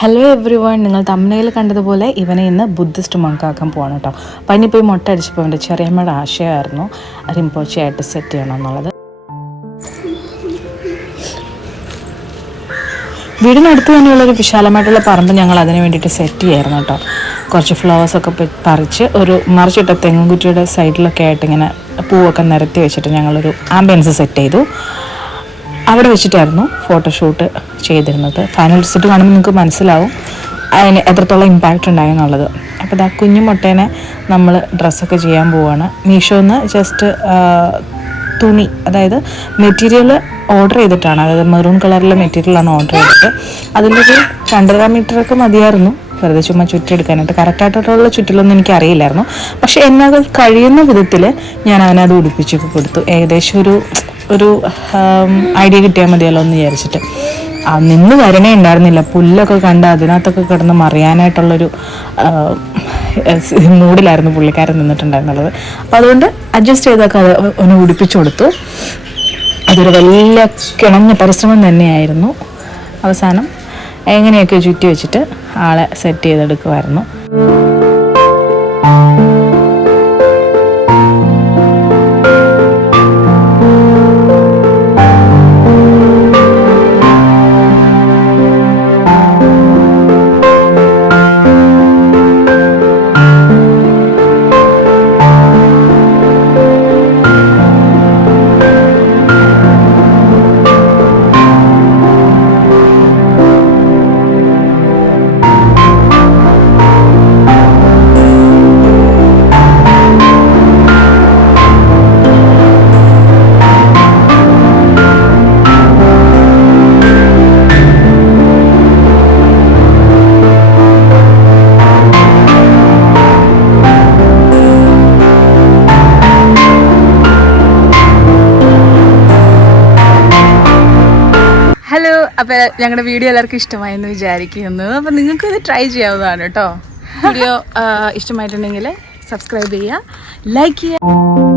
Hello every one നിങ്ങൾ തമ്മനയിൽ കണ്ടതുപോലെ ഇവനെ ഇന്ന് ബുദ്ധിസ്റ്റ് മങ്കാക്കാൻ പോവാണ് കേട്ടോ. പനിപ്പോയി പോയി മുട്ട അടിച്ചപ്പോൾ എന്റെ ചെറിയമ്മയുടെ ആശയമായിരുന്നു റിംപോച്ചയായിട്ട് സെറ്റ് ചെയ്യണം എന്നുള്ളത്. വീടിനടുത്ത് തന്നെയുള്ളൊരു വിശാലമായിട്ടുള്ള പറമ്പ് ഞങ്ങൾ അതിന് വേണ്ടിയിട്ട് സെറ്റ് ചെയ്യായിരുന്നു കേട്ടോ. കുറച്ച് ഫ്ലവേഴ്സൊക്കെ പറിച്ച് ഒരു മറിച്ചിട്ട തെങ്ങുകുറ്റിയുടെ സൈഡിലൊക്കെ ആയിട്ട് ഇങ്ങനെ പൂവൊക്കെ നിരത്തി വെച്ചിട്ട് ഞങ്ങളൊരു ആംബിയൻസ് സെറ്റ് ചെയ്തു. അവിടെ വെച്ചിട്ടായിരുന്നു ഫോട്ടോഷൂട്ട് ചെയ്തിരുന്നത്. ഫൈനൽ റിസൾട്ട് കാണുമ്പോൾ നിങ്ങൾക്ക് മനസ്സിലാവും അതിന് എത്രത്തോളം ഇമ്പാക്റ്റ് ഉണ്ടായെന്നുള്ളത് അപ്പോൾ ഇതാ കുഞ്ഞു മുട്ടേനെ നമ്മൾ ഡ്രസ്സൊക്കെ ചെയ്യാൻ പോവാണ്. മീഷോന്ന് ജസ്റ്റ് തുണി അതായത് മെറ്റീരിയൽ ഓർഡർ ചെയ്തിട്ടാണ്. അതായത് മെറൂൺ കളറിലെ മെറ്റീരിയലാണ് ഓർഡർ ചെയ്തത്. അതിലൊരു രണ്ടര മീറ്ററൊക്കെ മതിയായിരുന്നു. വെറുതെ ചുമ്മാ ചുറ്റെടുക്കാനായിട്ട് കറക്റ്റായിട്ടുള്ള ചുറ്റിലൊന്നും എനിക്ക് അറിയില്ലായിരുന്നു. പക്ഷേ എന്നെ കഴിയുന്ന വിധത്തിൽ ഞാൻ അതിനത് ഉടുപ്പിച്ചൊക്കെ കൊടുത്തു. ഏകദേശം ഒരു ഒരു ഐഡിയ കിട്ടിയാൽ മതിയല്ലോ എന്ന് വിചാരിച്ചിട്ട്. നിന്ന് വരണേ ഉണ്ടായിരുന്നില്ല. പുല്ലൊക്കെ കണ്ട് അതിനകത്തൊക്കെ കിടന്ന് മറിയാനായിട്ടുള്ളൊരു മൂഡിലായിരുന്നു പുള്ളിക്കാരൻ നിന്നിട്ടുണ്ടായിരുന്നുള്ളത്. അപ്പോൾ അതുകൊണ്ട് അഡ്ജസ്റ്റ് ചെയ്തൊക്കെ അത് ഒന്ന് ഉടുപ്പിച്ചു കൊടുത്തു. അതൊരു വലിയ കിണഞ്ഞ പരിശ്രമം തന്നെയായിരുന്നു. അവസാനം എങ്ങനെയൊക്കെ ചുറ്റി വെച്ചിട്ട് ആളെ സെറ്റ് ചെയ്തെടുക്കുമായിരുന്നു ഹലോ അപ്പൊ ഞങ്ങളുടെ വീഡിയോ എല്ലാവർക്കും ഇഷ്ടമായെന്ന് വിചാരിക്കുന്നു. അപ്പൊ നിങ്ങൾക്ക് ഇത് ട്രൈ ചെയ്യാവുന്നതാണ് കേട്ടോ. വീഡിയോ ഇഷ്ടമായിട്ടുണ്ടെങ്കിൽ സബ്സ്ക്രൈബ് ചെയ്യുക ലൈക്ക് ചെയ്യുക